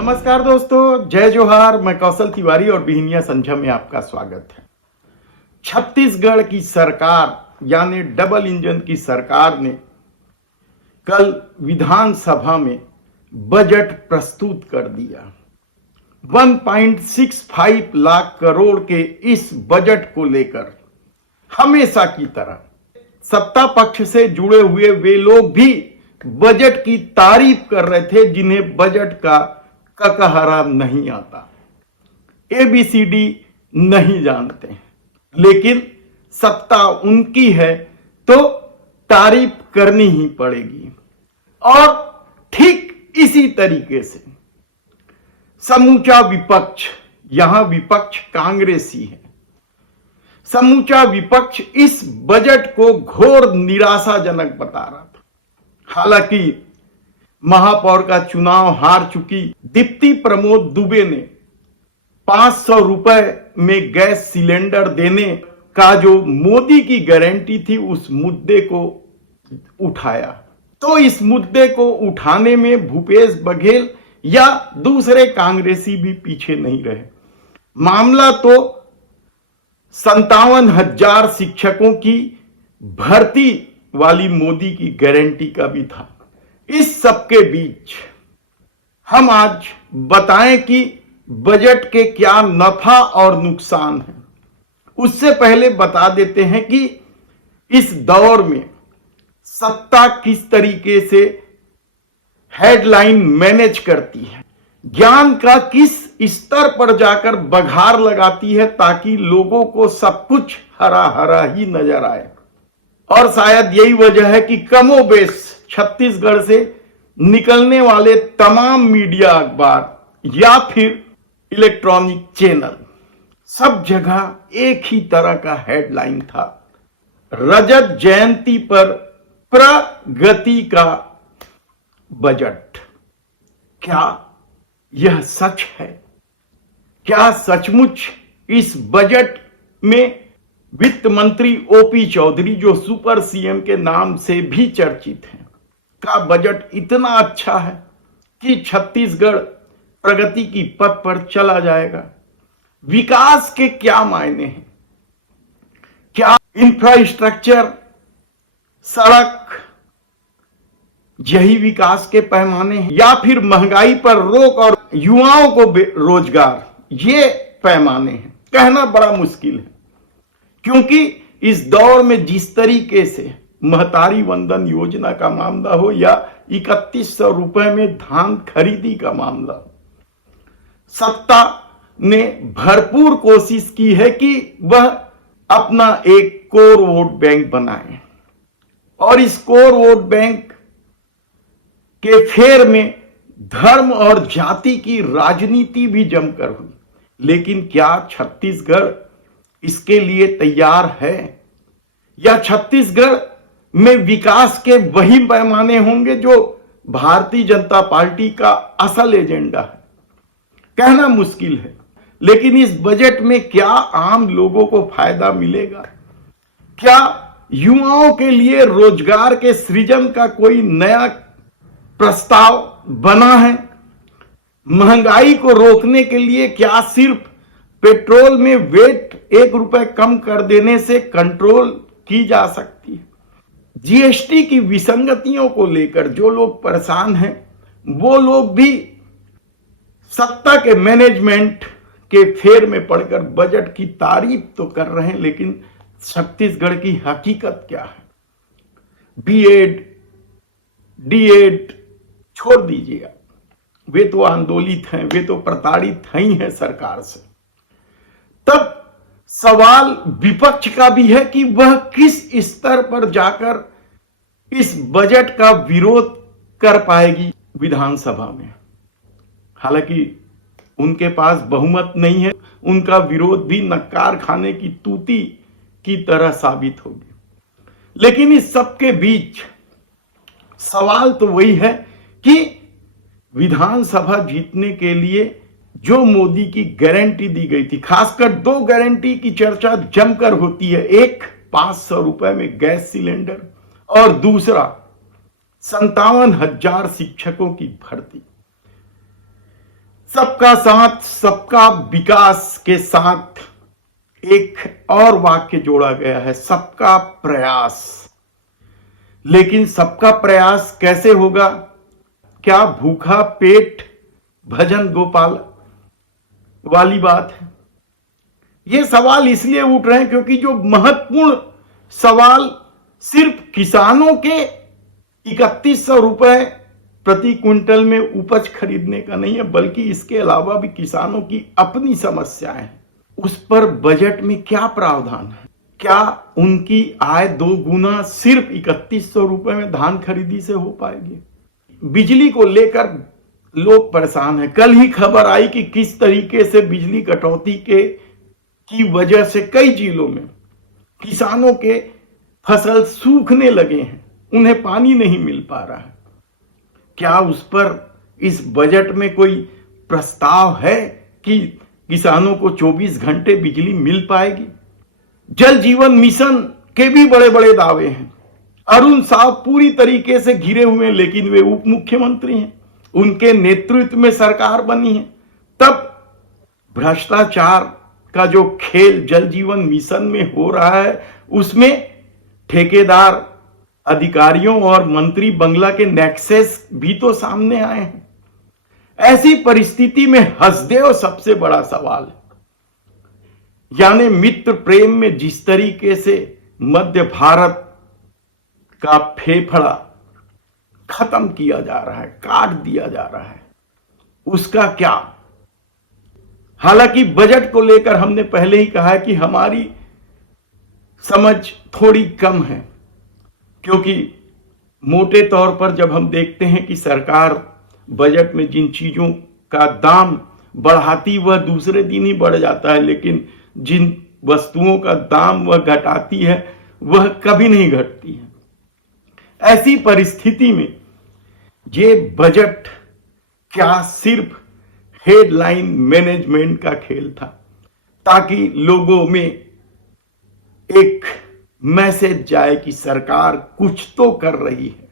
नमस्कार दोस्तों, जय जोहार। मैं कौशल तिवारी और बिहनिया संझा में आपका स्वागत है। छत्तीसगढ़ की सरकार यानी डबल इंजन की सरकार ने कल विधानसभा में बजट प्रस्तुत कर दिया। 1.65 लाख करोड़ के इस बजट को लेकर हमेशा की तरह सत्ता पक्ष से जुड़े हुए वे लोग भी बजट की तारीफ कर रहे थे जिन्हें बजट का ककहरा नहीं आता, एबीसीडी नहीं जानते, लेकिन सत्ता उनकी है तो तारीफ करनी ही पड़ेगी। और ठीक इसी तरीके से समूचा विपक्ष, यहां विपक्ष कांग्रेसी है, समूचा विपक्ष इस बजट को घोर निराशाजनक बता रहा था। हालांकि महापौर का चुनाव हार चुकी दीप्ति प्रमोद दुबे ने 500 रुपए में गैस सिलेंडर देने का जो मोदी की गारंटी थी उस मुद्दे को उठाया। तो इस मुद्दे को उठाने में भूपेश बघेल या दूसरे कांग्रेसी भी पीछे नहीं रहे। मामला तो 57,000 शिक्षकों की भर्ती वाली मोदी की गारंटी का भी था। इस सबके बीच हम आज बताएं कि बजट के क्या नफा और नुकसान है। उससे पहले बता देते हैं कि इस दौर में सत्ता किस तरीके से हेडलाइन मैनेज करती है, ज्ञान का किस स्तर पर जाकर बघार लगाती है ताकि लोगों को सब कुछ हरा हरा ही नजर आए। और शायद यही वजह है कि कमोबेश छत्तीसगढ़ से निकलने वाले तमाम मीडिया अखबार या फिर इलेक्ट्रॉनिक चैनल सब जगह एक ही तरह का हेडलाइन था, रजत जयंती पर प्रगति का बजट। क्या यह सच है? क्या सचमुच इस बजट में वित्त मंत्री ओपी चौधरी, जो सुपर सीएम के नाम से भी चर्चित हैं, का बजट इतना अच्छा है कि छत्तीसगढ़ प्रगति की पथ पर चला जाएगा? विकास के क्या मायने हैं? क्या इंफ्रास्ट्रक्चर, सड़क यही विकास के पैमाने हैं, या फिर महंगाई पर रोक और युवाओं को रोजगार, ये पैमाने हैं? कहना बड़ा मुश्किल है, क्योंकि इस दौर में जिस तरीके से महतारी वंदन योजना का मामला हो या 3100 रुपए में धान खरीदी का मामला हो, सत्ता ने भरपूर कोशिश की है कि वह अपना एक कोर वोट बैंक बनाए। और इस कोर वोट बैंक के फेर में धर्म और जाति की राजनीति भी जमकर हुई। लेकिन क्या छत्तीसगढ़ इसके लिए तैयार है? या छत्तीसगढ़ में विकास के वही पैमाने होंगे जो भारतीय जनता पार्टी का असल एजेंडा है? कहना मुश्किल है। लेकिन इस बजट में क्या आम लोगों को फायदा मिलेगा? क्या युवाओं के लिए रोजगार के सृजन का कोई नया प्रस्ताव बना है? महंगाई को रोकने के लिए क्या सिर्फ पेट्रोल में वेट 1 रुपए कम कर देने से कंट्रोल की जा सकती है? जीएसटी की विसंगतियों को लेकर जो लोग परेशान हैं, वो लोग भी सत्ता के मैनेजमेंट के फेर में पड़कर बजट की तारीफ तो कर रहे हैं, लेकिन छत्तीसगढ़ की हकीकत क्या है? बीएड, डीएड छोड़ दीजिए, वे तो आंदोलित हैं, वे तो प्रताड़ित ही हैं सरकार से। तब सवाल विपक्ष का भी है कि वह किस स्तर पर जाकर इस बजट का विरोध कर पाएगी विधानसभा में। हालांकि उनके पास बहुमत नहीं है, उनका विरोध भी नक्कार खाने की तूती की तरह साबित होगी। लेकिन इस सबके बीच सवाल तो वही है कि विधानसभा जीतने के लिए जो मोदी की गारंटी दी गई थी, खासकर 2 गारंटी की चर्चा जमकर होती है। एक 500 रुपए में गैस सिलेंडर और दूसरा 57,000 शिक्षकों की भर्ती। सबका साथ सबका विकास के साथ एक और वाक्य जोड़ा गया है, सबका प्रयास। लेकिन सबका प्रयास कैसे होगा? क्या भूखा पेट भजन गोपाल वाली बात है? ये सवाल इसलिए उठ रहे हैं क्योंकि जो महत्वपूर्ण सवाल सिर्फ किसानों के 3100 रुपए प्रति क्विंटल में उपज खरीदने का नहीं है, बल्कि इसके अलावा भी किसानों की अपनी समस्याएं हैं। उस पर बजट में क्या प्रावधान है? क्या उनकी आय 2 गुना सिर्फ 3100 रुपए में धान खरीदी से हो पाएगी? बिजली को लेकर लोग परेशान हैं। कल ही खबर आई कि किस तरीके से बिजली कटौती की वजह से कई जिलों में किसानों के फसल सूखने लगे हैं, उन्हें पानी नहीं मिल पा रहा है। क्या उस पर इस बजट में कोई प्रस्ताव है कि किसानों को 24 घंटे बिजली मिल पाएगी? जल जीवन मिशन के भी बड़े बड़े दावे हैं। अरुण साव पूरी तरीके से घिरे हुए हैं, लेकिन वे उप मुख्यमंत्री हैं, उनके नेतृत्व में सरकार बनी है। तब भ्रष्टाचार का जो खेल जल जीवन मिशन में हो रहा है, उसमें ठेकेदार, अधिकारियों और मंत्री बंगला के नेक्सस भी तो सामने आए हैं। ऐसी परिस्थिति में हसदेव सबसे बड़ा सवाल है। यानी मित्र प्रेम में जिस तरीके से मध्य भारत का फेफड़ा खत्म किया जा रहा है, काट दिया जा रहा है, उसका क्या? हालांकि बजट को लेकर हमने पहले ही कहा है कि हमारी समझ थोड़ी कम है, क्योंकि मोटे तौर पर जब हम देखते हैं कि सरकार बजट में जिन चीजों का दाम बढ़ाती वह दूसरे दिन ही बढ़ जाता है, लेकिन जिन वस्तुओं का दाम वह घटाती है वह कभी नहीं घटती है। ऐसी परिस्थिति में ये बजट क्या सिर्फ हेडलाइन मैनेजमेंट का खेल था, ताकि लोगों में एक मैसेज जाए कि सरकार कुछ तो कर रही है।